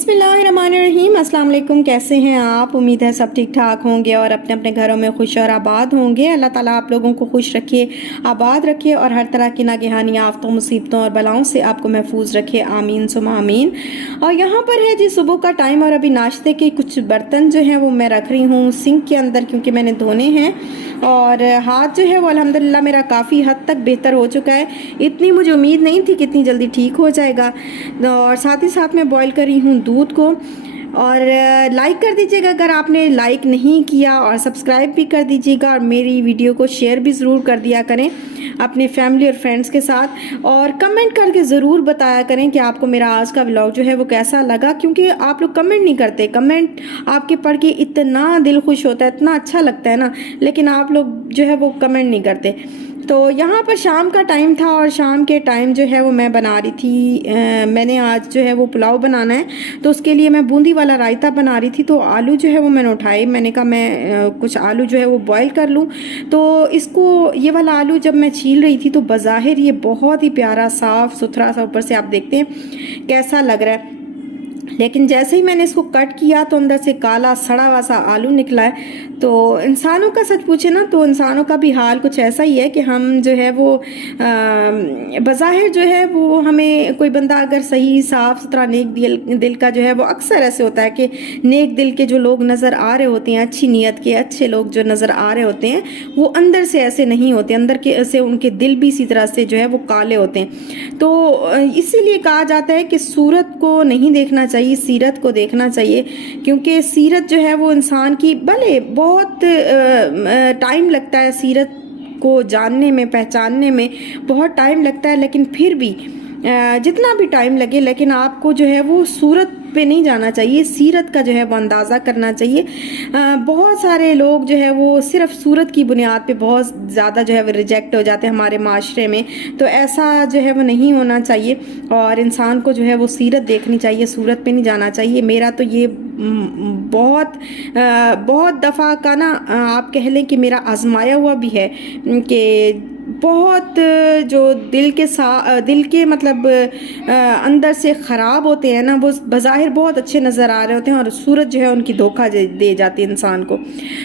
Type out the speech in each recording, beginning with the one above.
बिस्मिल्लाहिर्रहमानिर्रहीम। अस्सलाम वालेकुम। कैसे हैं आप? उम्मीद है सब ठीक ठाक होंगे और अपने अपने घरों में खुश और आबाद होंगे। अल्लाह ताला आप लोगों को खुश रखे, आबाद रखे और हर तरह की नागहानी आफतों, मुसीबतों और बलाओं से आपको महफूज रखे। आमीन सुमा आमीन। और यहाँ पर है जी सुबह का टाइम और अभी नाश्ते के कुछ बर्तन जो हैं वो मैं रख रही हूँ सिंक के अंदर, क्योंकि मैंने धोने हैं। और हाथ जो है वो अल्हम्दुलिल्लाह मेरा काफ़ी हद तक बेहतर हो चुका है। इतनी मुझे उम्मीद नहीं थी कि इतनी जल्दी ठीक हो जाएगा। और साथ ही साथ मैं बॉईल कर रही हूँ दूध को। और लाइक कर दीजिएगा अगर आपने लाइक नहीं किया, और सब्सक्राइब भी कर दीजिएगा, और मेरी वीडियो को शेयर भी ज़रूर कर दिया करें अपने फैमिली और फ्रेंड्स के साथ। और कमेंट करके ज़रूर बताया करें कि आपको मेरा आज का व्लॉग जो है वो कैसा लगा, क्योंकि आप लोग कमेंट नहीं करते। कमेंट आपके पढ़ के इतना दिल खुश होता है, इतना अच्छा लगता है ना, लेकिन आप लोग जो है वो कमेंट नहीं करते। तो यहाँ पर शाम का टाइम था और शाम के टाइम जो है वो मैं बना रही थी, मैंने आज जो है वो पुलाव बनाना है, तो उसके लिए मैं बूंदी वाला रायता बना रही थी। तो आलू जो है वो मैंने उठाए, मैंने कहा मैं कुछ आलू जो है वो बॉईल कर लूँ। तो इसको ये वाला आलू जब मैं छील रही थी तो बज़ाहिर ये बहुत ही प्यारा साफ़ सुथरा सा, ऊपर से आप देखते हैं कैसा लग रहा है, लेकिन जैसे ही मैंने इसको कट किया तो अंदर से काला सड़ा हुआ सा आलू निकला है। तो इंसानों का सच पूछे ना तो इंसानों का भी हाल कुछ ऐसा ही है कि हम जो है वो बज़ाहिर जो है वो, हमें कोई बंदा अगर सही साफ़ सुथरा नेक दिल का जो है वो, अक्सर ऐसे होता है कि नेक दिल के जो लोग नज़र आ रहे होते हैं, अच्छी नीयत के अच्छे लोग जो नज़र आ रहे होते हैं, वो अंदर से ऐसे नहीं होते, अंदर के से उनके दिल भी इसी तरह से जो है वो काले होते हैं। तो इसीलिए कहा जाता है कि सूरत को नहीं देखना चाहिए, सीरत को देखना चाहिए, क्योंकि सीरत जो है वो इंसान की, भले बहुत टाइम लगता है सीरत को जानने में, पहचानने में बहुत टाइम लगता है, लेकिन फिर भी जितना भी टाइम लगे, लेकिन आपको जो है वो सूरत पे नहीं जाना चाहिए, सीरत का जो है वो अंदाज़ा करना चाहिए। बहुत सारे लोग जो है वो सिर्फ सूरत की बुनियाद पे बहुत ज़्यादा जो है वो रिजेक्ट हो जाते हैं हमारे माशरे में, तो ऐसा जो है वो नहीं होना चाहिए। और इंसान को जो है वो सीरत देखनी चाहिए, सूरत पे नहीं जाना चाहिए। मेरा तो ये बहुत दफ़ा का ना, आप कह लें कि मेरा आजमाया हुआ भी है कि बहुत जो दिल के मतलब अंदर से ख़राब होते हैं ना, वो बज़ाहिर बहुत अच्छे नज़र आ रहे होते हैं और सूरत जो है उनकी धोखा दे जाती है इंसान को।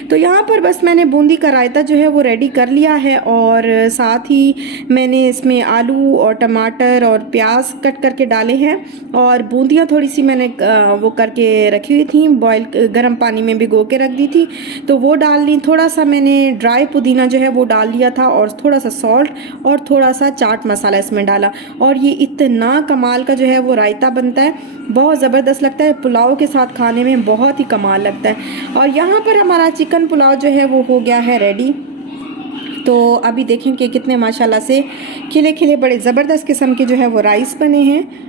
तो यहाँ पर बस मैंने बूंदी का रायता जो है वो रेडी कर लिया है, और साथ ही मैंने इसमें आलू और टमाटर और प्याज कट करके डाले हैं, और बूंदियाँ थोड़ी सी मैंने वो करके रखी हुई थी, बॉयल गर्म पानी में भिगो के रख दी थी, तो वो डाल ली। थोड़ा सा मैंने ड्राई पुदीना जो है वो डाल लिया था, और थोड़ा सा सॉल्ट और थोड़ा सा चाट मसाला इसमें डाला, और ये इतना कमाल का जो है वो रायता बनता है, बहुत ज़बरदस्त लगता है। पुलाव के साथ खाने में बहुत ही कमाल लगता है। और यहाँ पर हमारा चिकन पुलाव जो है वो हो गया है रेडी। तो अभी देखें कि कितने माशाल्लाह से खिले खिले बड़े ज़बरदस्त किस्म के जो है वो राइस बने हैं।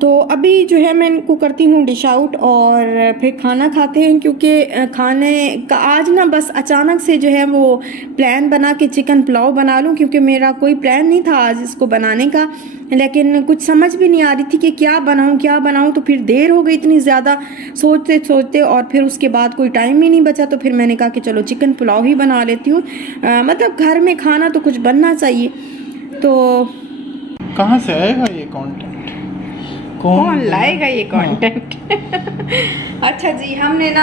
तो अभी जो है मैं इनको करती हूँ डिश आउट और फिर खाना खाते हैं, क्योंकि खाने का आज ना बस अचानक से जो है वो प्लान बना कि चिकन पुलाव बना लूँ, क्योंकि मेरा कोई प्लान नहीं था आज इसको बनाने का, लेकिन कुछ समझ भी नहीं आ रही थी कि क्या बनाऊँ। तो फिर देर हो गई इतनी ज़्यादा सोचते सोचते, और फिर उसके बाद कोई टाइम ही नहीं बचा, तो फिर मैंने कहा कि चलो चिकन पुलाव ही बना लेती हूँ। मतलब घर में खाना तो कुछ बनना चाहिए। तो कहाँ से आएगा ये कंटेंट? कौन लाएगा ये कंटेंट? अच्छा जी, हमने ना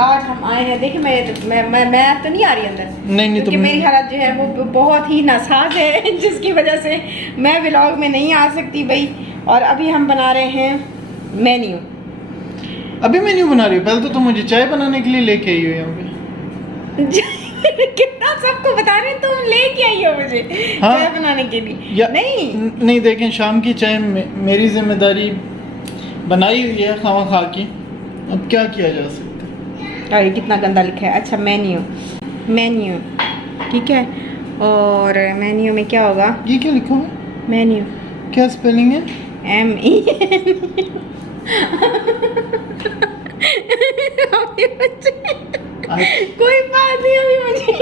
आज हम आए हैं, देखिए मैं तो नहीं आ रही अंदर, नहीं क्योंकि मेरी हालत जो है वो बहुत ही नासाज है, जिसकी वजह से मैं व्लॉग में नहीं आ सकती भाई। और अभी हम बना रहे हैं मेन्यू। अभी मेन्यू बना रही हो? पहले तो तुम मुझे चाय बनाने के लिए लेके आई हो यहाँ पे। कितना सबको बता रहे, तुम लेके आई हो मुझे चाय बनाने के लिए? नहीं देखें, शाम की चाय मेरी जिम्मेदारी बनाई हुई है खावा खा की, अब क्या किया जा सकता है। अरे कितना गंदा लिखा है। अच्छा मेन्यू ठीक है, और मेन्यू में क्या होगा? ये क्या लिखा है? मेन्यू क्या स्पेलिंग है? MENU। कोई बात नहीं, अभी मुझे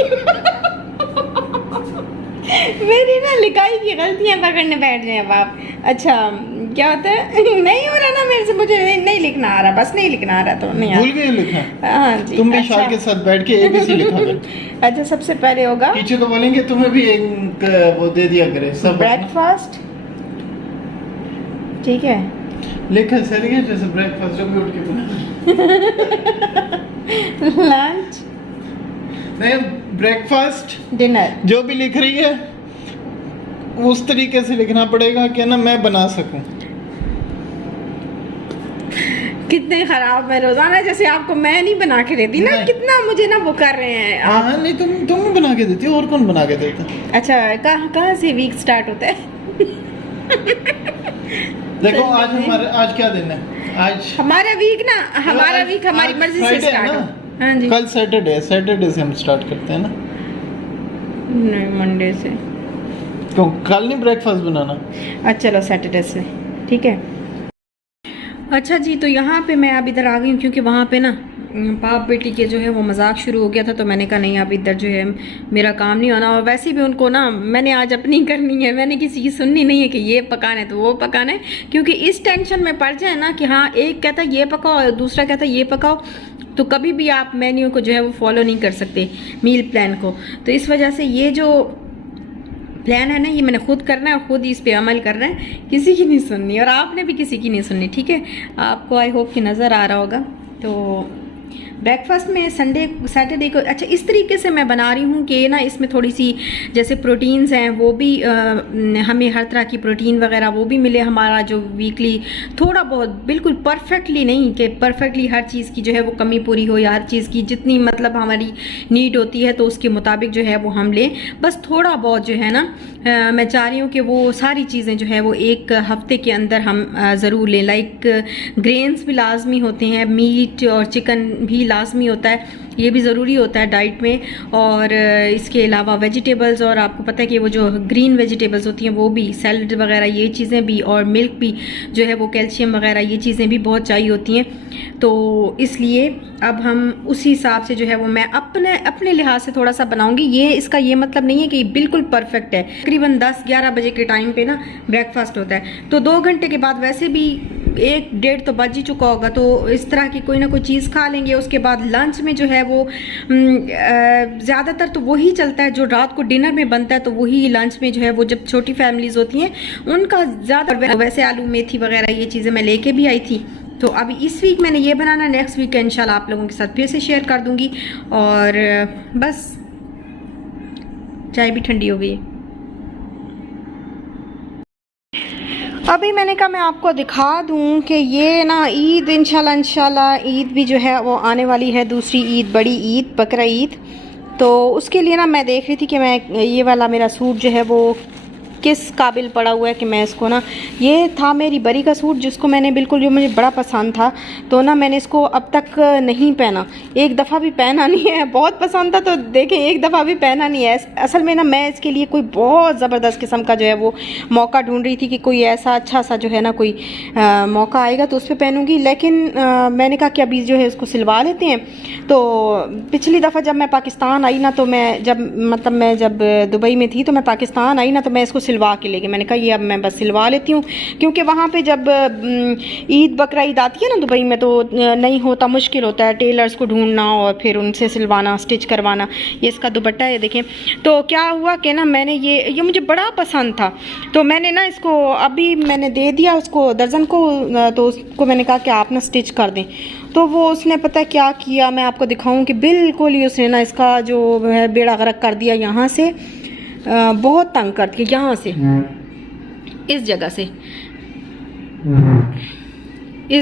मेरी ना लिखाई की गलतियां पकड़ने बैठ जाए अब आप। अच्छा क्या होता है? नहीं हो रहा ना मेरे से, मुझे नहीं लिखना आ रहा, बस नहीं लिखना आ रहा, तो नहीं भूल गए लिखा? हाँ जी। तुम भी अच्छा। शाल के साथ बैठ के ABC लिखा कर। अच्छा, सबसे पहले होगा पीछे तो बोलेंगे तुम्हें भी एक वो दे दिया करे सब। ब्रेकफास्ट, ठीक है। लिखा सर ये जैसे ब्रेकफास्ट जो भी उठ के बना लंच, नहीं ब्रेकफास्ट डिनर, जो भी लिख रही है उस तरीके से लिखना पड़ेगा कि ना मैं बना सकूं। कितने खराब है रोजाना, जैसे आपको मैं नहीं बना के देती ना, नहीं। कितना मुझे ना वो कर रहे हैं आप। हाँ नहीं तुम बना के देती हो, और कौन बना के देता? अच्छा, कहाँ से वीक स्टार्ट होता है? देखो आज क्या दिन है? आज हमारा वीक ना, हमारा वीक हमारी मर्जी से Friday है स्टार्ट ना? हो। हाँ जी, कल सैटरडे से हम स्टार्ट करते हैं ना। नहीं मंडे से। क्यों कल नहीं ब्रेकफास्ट बनाना? अच्छा चलो सैटरडे से, ठीक है। अच्छा जी, तो यहाँ पे मैं अब इधर आ गई हूँ क्योंकि वहाँ पे ना बाप बेटी के जो है वो मजाक शुरू हो गया था, तो मैंने कहा नहीं अब इधर जो है मेरा काम नहीं होना। और वैसे भी उनको ना मैंने आज अपनी करनी है, मैंने किसी की सुननी नहीं है कि ये पकाना है तो वो पकाना है, क्योंकि इस टेंशन में पड़ जाए ना कि हाँ एक कहता है ये पकाओ और दूसरा कहता है ये पकाओ, तो कभी भी आप मेन्यू को जो है वो फॉलो नहीं कर सकते, मील प्लान को। तो इस वजह से ये जो प्लान है ना ये मैंने खुद करना है और खुद इस पे अमल करना है, किसी की नहीं सुननी और आपने भी किसी की नहीं सुननी, ठीक है। आपको आई होप कि नज़र आ रहा होगा। तो ब्रेकफास्ट में सैटरडे को अच्छा इस तरीके से मैं बना रही हूँ कि ना इसमें थोड़ी सी जैसे प्रोटीन्स हैं वो भी हमें हर तरह की प्रोटीन वगैरह वो भी मिले, हमारा जो वीकली थोड़ा बहुत, बिल्कुल परफेक्टली नहीं कि परफेक्टली हर चीज़ की जो है वो कमी पूरी हो, या हर चीज़ की जितनी मतलब हमारी नीड होती है तो उसके मुताबिक जो है वो हम लें, बस थोड़ा बहुत जो है ना मैं चाह रही हूँ कि वो सारी चीज़ें जो है वो एक हफ्ते के अंदर हम ज़रूर लें। लाइक ग्रेन्स भी लाजमी होते हैं, मीट और चिकन भी लाजमी होता है, ये भी ज़रूरी होता है डाइट में। और इसके अलावा वेजिटेबल्स, और आपको पता है कि वो जो ग्रीन वेजिटेबल्स होती हैं वो भी, सैलड वगैरह ये चीज़ें भी, और मिल्क भी जो है वो कैल्शियम वगैरह ये चीज़ें भी बहुत चाहिए होती हैं। तो इसलिए अब हम उसी हिसाब से जो है वो मैं अपने लिहाज से थोड़ा सा बनाऊंगी। ये इसका ये मतलब नहीं है कि बिल्कुल परफेक्ट है। तकरीबन 10-11 बजे के टाइम पे ना ब्रेकफास्ट होता है, तो 2 घंटे के बाद वैसे भी 1-1:30 तो बज ही चुका होगा, तो इस तरह की कोई ना कोई चीज़ खा लेंगे। उसके बाद लंच में जो है वो ज़्यादातर तो वही चलता है जो रात को डिनर में बनता है, तो वही लंच में जो है वो, जब छोटी फैमिलीज़ होती हैं उनका ज़्यादा, वैसे आलू मेथी वगैरह ये चीज़ें मैं लेके भी आई थी। तो अभी इस वीक मैंने ये बनाना, नेक्स्ट वीक इंशाल्लाह आप लोगों के साथ फिर से शेयर कर दूंगी। और बस चाय भी ठंडी हो गई। अभी मैंने कहा मैं आपको दिखा दूं कि ये ना ईद इंशाल्लाह ईद भी जो है वो आने वाली है, दूसरी ईद, बड़ी ईद, बकरा ईद। तो उसके लिए ना मैं देख रही थी कि मैं ये वाला मेरा सूट जो है वो किस काबिल पड़ा हुआ है कि मैं इसको ना, ये था मेरी बरी का सूट जिसको मैंने बिल्कुल, जो मुझे बड़ा पसंद था, तो ना मैंने इसको अब तक नहीं पहना, एक दफ़ा भी पहना नहीं है। बहुत पसंद था तो देखें एक दफ़ा भी पहना नहीं है। असल में ना मैं इसके लिए कोई बहुत ज़बरदस्त किस्म का जो है वो मौका ढूंढ रही थी कि कोई ऐसा अच्छा सा जो है ना कोई मौका आएगा तो उस पर पहनूँगी। लेकिन मैंने कहा कि अभी जो है इसको सिलवा लेते हैं। तो पिछली दफ़ा जब मैं पाकिस्तान आई ना, तो मैं जब दुबई में थी तो मैं पाकिस्तान आई ना, तो मैं इसको सिलवा के ले गई। मैंने कहा ये अब मैं बस सिलवा लेती हूँ, क्योंकि वहाँ पे जब ईद बकरा ईद आती है ना दुबई में, तो नहीं होता, मुश्किल होता है टेलर्स को ढूंढना और फिर उनसे सिलवाना, स्टिच करवाना। ये इसका दुपट्टा है देखें। तो क्या हुआ कि ना मैंने ये मुझे बड़ा पसंद था, तो मैंने ना इसको अभी मैंने दे दिया उसको दर्जन को, तो उसको मैंने कहा कि आप ना स्टिच कर दें। तो वो उसने पता है क्या किया, मैं आपको दिखाऊं कि बिल्कुल ही उसने ना इसका जो है बेड़ा गर्क कर दिया, यहाँ से बहुत तंग कर दिया, यहाँ से इस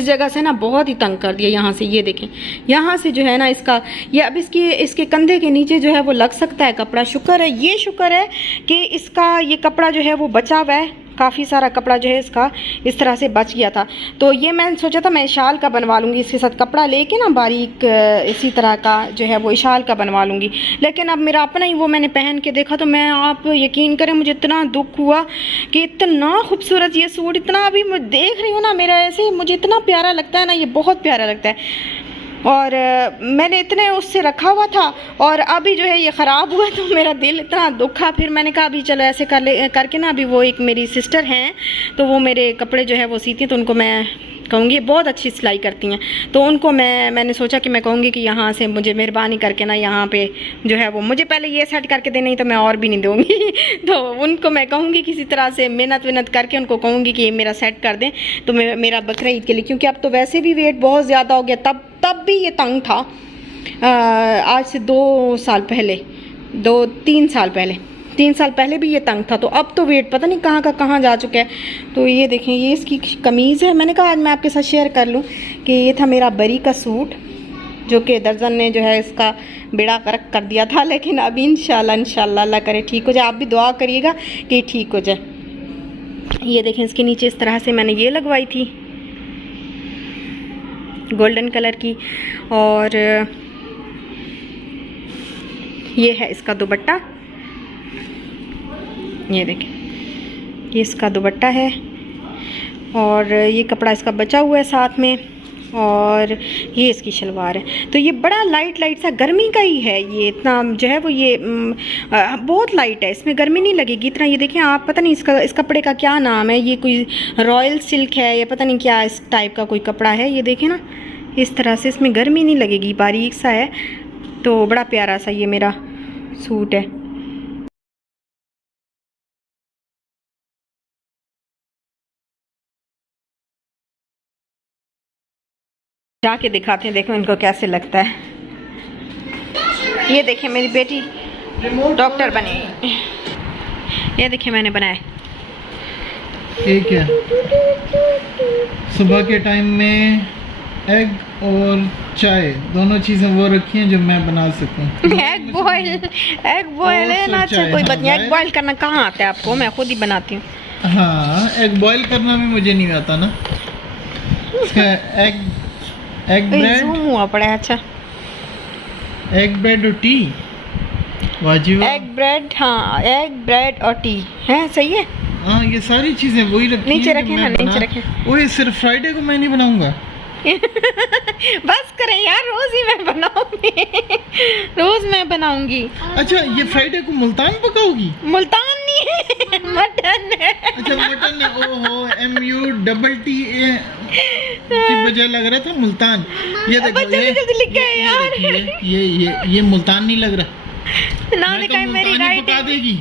जगह से ना बहुत ही तंग कर दिया यहाँ से। ये देखें यहाँ से जो है ना इसका, ये अब इसके कंधे के नीचे जो है वो लग सकता है कपड़ा। शुक्र है कि इसका ये कपड़ा जो है वो बचा हुआ है, काफ़ी सारा कपड़ा जो है इसका इस तरह से बच गया था। तो ये मैंने सोचा था मैं शाल का बनवा लूँगी, इसके साथ कपड़ा लेके ना बारीक इसी तरह का जो है वो शाल का बनवा लूँगी। लेकिन अब मेरा अपना ही वो मैंने पहन के देखा तो मैं, आप यकीन करें, मुझे इतना दुख हुआ कि इतना खूबसूरत ये सूट, इतना अभी मैं देख रही हूँ ना, मेरा ऐसे मुझे इतना प्यारा लगता है ना, ये बहुत प्यारा लगता है। और मैंने इतने उससे रखा हुआ था और अभी जो है ये ख़राब हुआ तो मेरा दिल इतना दुखा। फिर मैंने कहा अभी चलो ऐसे करके ना, अभी वो एक मेरी सिस्टर हैं तो वो मेरे कपड़े जो है वो सीती हैं, तो उनको मैं कहूँगी बहुत अच्छी सिलाई करती हैं। तो उनको मैंने सोचा कि मैं कहूँगी कि यहाँ से मुझे मेहरबानी करके ना यहाँ पे जो है वो मुझे पहले ये सेट करके दें, नहीं तो मैं और भी नहीं दूँगी। तो उनको मैं कहूँगी किसी तरह से मेहनत वेहनत करके उनको कहूँगी कि ये मेरा सेट कर दें तो मेरा बकरा ईद के लिए, क्योंकि अब तो वैसे भी वेट बहुत ज़्यादा हो गया। तब भी ये तंग था, आज से 2 साल पहले 3 साल पहले भी ये तंग था। तो अब तो वेट पता नहीं कहाँ का कहाँ जा चुका है। तो ये देखें, ये इसकी कमीज़ है। मैंने कहा आज मैं आपके साथ शेयर कर लूँ कि ये था मेरा बरी का सूट जो कि दर्जन ने जो है इसका बेड़ा गर्क कर दिया था, लेकिन अभी इंशाल्लाह अल्लाह करे ठीक हो जाए। आप भी दुआ करिएगा कि ठीक हो जाए। ये देखें, इसके नीचे इस तरह से मैंने ये लगवाई थी गोल्डन कलर की, और ये है इसका दुपट्टा। ये देखें, ये इसका दुपट्टा है और ये कपड़ा इसका बचा हुआ है साथ में, और ये इसकी शलवार है। तो ये बड़ा लाइट सा गर्मी का ही है। ये इतना जो है वो ये बहुत लाइट है, इसमें गर्मी नहीं लगेगी इतना। ये देखें आप, पता नहीं इस कपड़े का क्या नाम है, ये कोई रॉयल सिल्क है या पता नहीं क्या इस टाइप का कोई कपड़ा है। ये देखें ना, इस तरह से इसमें गर्मी नहीं लगेगी, बारीक सा है। तो बड़ा प्यारा सा ये मेरा सूट है। जाके दिखाते हैं, देखो इनको कैसे लगता है। ये देखिए मेरी बेटी डॉक्टर बनी। ये देखिए मैंने बनाया। ठीक है, सुबह के टाइम में एग और चाय दोनों चीज़ें वो रखी हैं जो मैं बना सकूं। एग बॉयल है ना। अच्छा कोई बात नहीं, एग बॉयल करना कहाँ आता है आपको, मैं खुद ही बनाती हूँ। हाँ, एग बॉयल करना भी मुझे नहीं आता ना। एग ब्रेड जूम हुआ पड़ा है। अच्छा, एग ब्रेड और टी वाजिब। एग ब्रेड, हाँ एग ब्रेड और टी है, सही है। हाँ, ये सारी चीजें वही रखी हैं। नीचे रखें ना, नीचे रखें। वो सिर्फ फ्राइडे को मैं नहीं बनाऊंगा। बस करें यार, रोज ही मैं बनाऊंगी। रोज मैं बनाऊंगी। अच्छा, ये फ्राइडे को मुल्तान पकाओगी? मुल्तान नहीं है, मटन है। अच्छा मटन है। ओहो, MUTT की बजाय लग रहा था मुल्तान। ये देखो, जल्दी लिख गए यार। ये मुल्तान नहीं लग रहा ना दिखाएं मेरी राइटिंग। देगी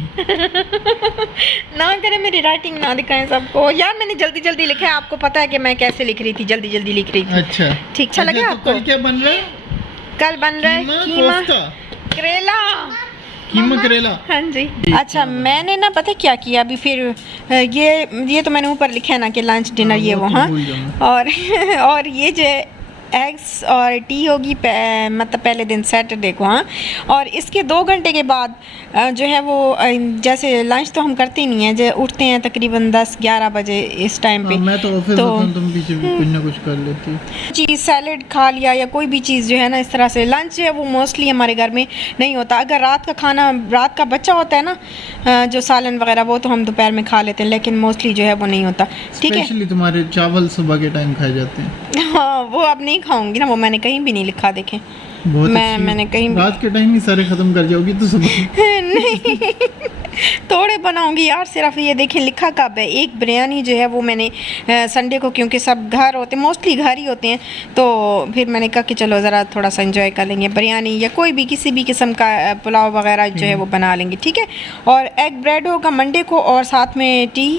ना करे मेरी राइटिंग, ना दिखाएं सबको यार। मैंने जल्दी लिखा है, आपको पता है कि मैं कैसे लिख रही थी, जल्दी लिख रही थी। अच्छा ठीक, अच्छा लगे आपको? कल क्या बन रहा है? कल बन रहा है कीमा करेला। कीमा करेला, हाँ जी। अच्छा, मैंने ना पता क्या किया अभी फिर, ये तो मैंने ऊपर लिखा है ना कि लंच डिनर ये वो, हाँ। और ये जो एग्स और टी होगी मतलब पहले दिन सैटरडे को, हाँ। और इसके 2 घंटे के बाद जो है वो जैसे लंच तो हम करते नहीं हैं, जो उठते हैं तकरीबन 10-11 बजे इस टाइम पे। मैं तो ऑफिस होता हूं, तुम पीछे भी कुछ ना कुछ कर लेती। चीज़ सैलेड खा लिया या कोई भी चीज़ जो है ना इस तरह से। लंच जो है वो मोस्टली हमारे घर में नहीं होता। अगर रात का खाना, रात का बच्चा होता है ना जो सालन वगैरह, वो तो हम दोपहर में खा लेते हैं, लेकिन मोस्टली जो है वो नहीं होता। ठीक है, स्पेशली तुम्हारे चावल सुबह के टाइम खाए जाते हैं। हाँ, वो अब नहीं खाऊंगी ना, वो मैंने कहीं भी नहीं लिखा, देखें मैंने कहीं रात के टाइम ही सारे खत्म कर जाओगी तो सुबह नहीं थोड़े बनाऊंगी यार सिर्फ। ये देखें लिखा कब है। एक बिरयानी जो है वो मैंने संडे को, क्योंकि सब घर होते हैं, मोस्टली घर ही होते हैं, तो फिर मैंने कहा कि चलो ज़रा थोड़ा सा एंजॉय कर लेंगे, बिरयानी या कोई भी किसी भी किस्म का पुलाव वगैरह जो है वो बना लेंगे। ठीक है, और एग ब्रेड होगा मंडे को, और साथ में टी।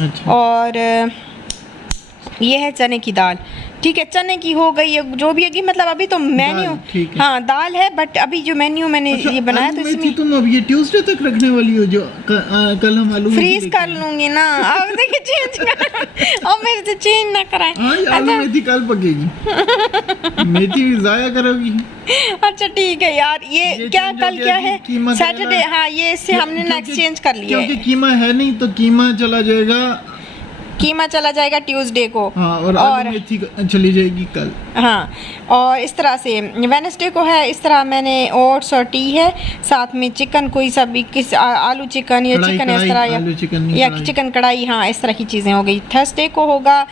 अच्छा। और ये है चने की दाल। ठीक है, चने की हो गई है जो भी है, मतलब अभी तो मेन्यू, हाँ दाल है, बट अभी जो मेन्यू मैंने ये बनाया तो इसमें तुम अब ये ट्यूसडे तक रखने वाली हो, जो कल हम आलू फ्रीज कर लूंगी ना। अब देखिए चेंज कर, और मेरे से चेंज ना कराएं। आलू मेथी कल पकेगी, मेथी भी जाया करोगी। अच्छा ठीक है यार, ये क्या कल क्या है, सैटरडे। हाँ, ये इससे हमने ना एक्सचेंज कर लिया है, क्योंकि कीमा है नहीं तो कीमा चला जाएगा ट्यूसडे को। हाँ, और मेथी चली जाएगी कल। हाँ, और इस तरह से वेडनेसडे को है। इस तरह मैंने ओट्स और टी है, साथ में चिकन, कोई सा भी किस आलू चिकन या चिकन इस तरह, या चिकन कढ़ाई, हाँ इस तरह की चीज़ें हो गई। थर्सडे को होगा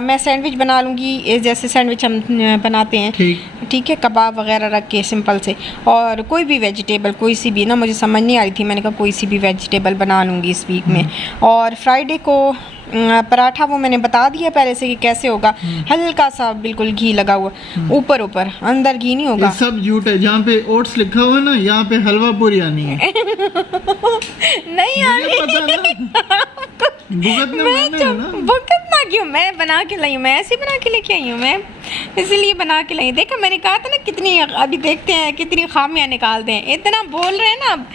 मैं सैंडविच बना लूँगी, जैसे सैंडविच हम बनाते हैं। ठीक है, कबाब वगैरह रख के सिंपल से, और कोई भी वेजिटेबल, कोई सी भी ना, मुझे समझ नहीं आ रही थी, मैंने कहा कोई सी भी वेजिटेबल बना लूँगी इस वीक में। और फ्राइडे को पराठा वो मैंने बता दिया पहले से कि कैसे होगा, हल्का सा बिल्कुल घी लगा हुआ ऊपर ऊपर, अंदर घी नहीं होगा। ये सब झूठ है, जहाँ पे ओट्स लिखा हुआ है ना यहाँ पे हलवा पूरी आनी है। नहीं आनी, भुगतना क्यों, मैं बना के लाई हूँ, मैं ऐसे बना के लेके आई हूँ, मैं इसलिए बना के लाई। देखा मैंने कहा था ना कितनी, अभी देखते हैं कितनी खामियां निकालते हैं, इतना बोल रहे हैं ना अब।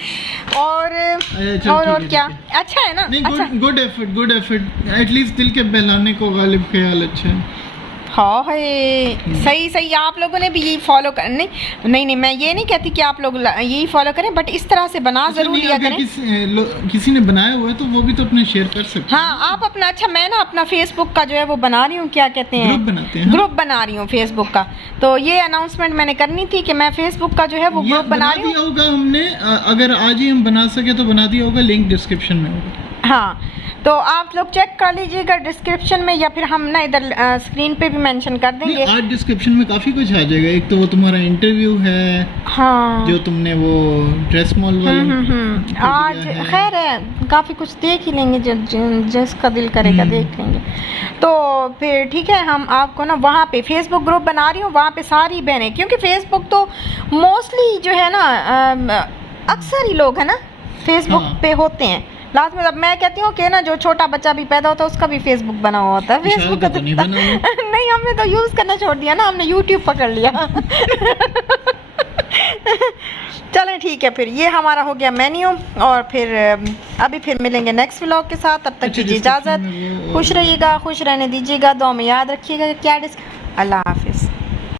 और क्या अच्छा है ना, अच्छा गुड एफर्ट एटलीस्ट दिल के बहलाने को गालिब ख्याल अच्छा है। हाँ है सही आप लोगों ने भी यही फॉलो कर, नहीं मैं ये नहीं कहती कि आप लोग यही फॉलो करें, बट इस तरह से बना जरूर लिया करें। किसी ने बनाया हुआ है तो वो भी तो अपने शेयर कर सकते हैं। हाँ आप अपना, अच्छा मैं ना अपना फेसबुक का जो है वो बना रही हूँ, क्या कहते हैं, ग्रुप बनाते हैं, ग्रुप बना रही हूँ फेसबुक का। तो ये अनाउंसमेंट मैंने करनी थी कि मैं फेसबुक का जो है वो ग्रुप बना रही हूँ। होगा हमने, अगर आज ही हम बना सके तो बना दिया होगा, लिंक डिस्क्रिप्शन में होगा। हाँ तो आप लोग चेक कर लीजिएगा डिस्क्रिप्शन में, या फिर हम ना इधर स्क्रीन पे भी मेंशन कर देंगे। आज डिस्क्रिप्शन में काफ़ी कुछ आ जाएगा। एक तो वो तुम्हारा इंटरव्यू है, हाँ जो तुमने वो ड्रेस मॉल वाला आज खैर है, काफ़ी कुछ देख ही लेंगे, जिसका दिल करेगा देख लेंगे। तो फिर ठीक है, हम आपको ना वहाँ पे फेसबुक ग्रुप बना रही हूँ, वहाँ पे सारी बहनें, क्योंकि फेसबुक तो मोस्टली जो है ना अक्सर ही लोग है ना फेसबुक पे होते हैं। लास्ट में अब मैं कहती हूँ कि ना जो छोटा बच्चा भी पैदा होता है उसका भी फेसबुक बना हुआ होता है। फेसबुक का तो नहीं, हमने तो यूज़ करना छोड़ दिया ना, हमने यूट्यूब पकड़ लिया। चलें ठीक है, फिर ये हमारा हो गया मेन्यू, और फिर अभी फिर मिलेंगे नेक्स्ट व्लॉग के साथ। तब तक दीजिए इजाज़त, खुश रहिएगा, खुश रहने दीजिएगा, दुआ में याद रखिएगा। क्या अल्लाह हाफ़िज़।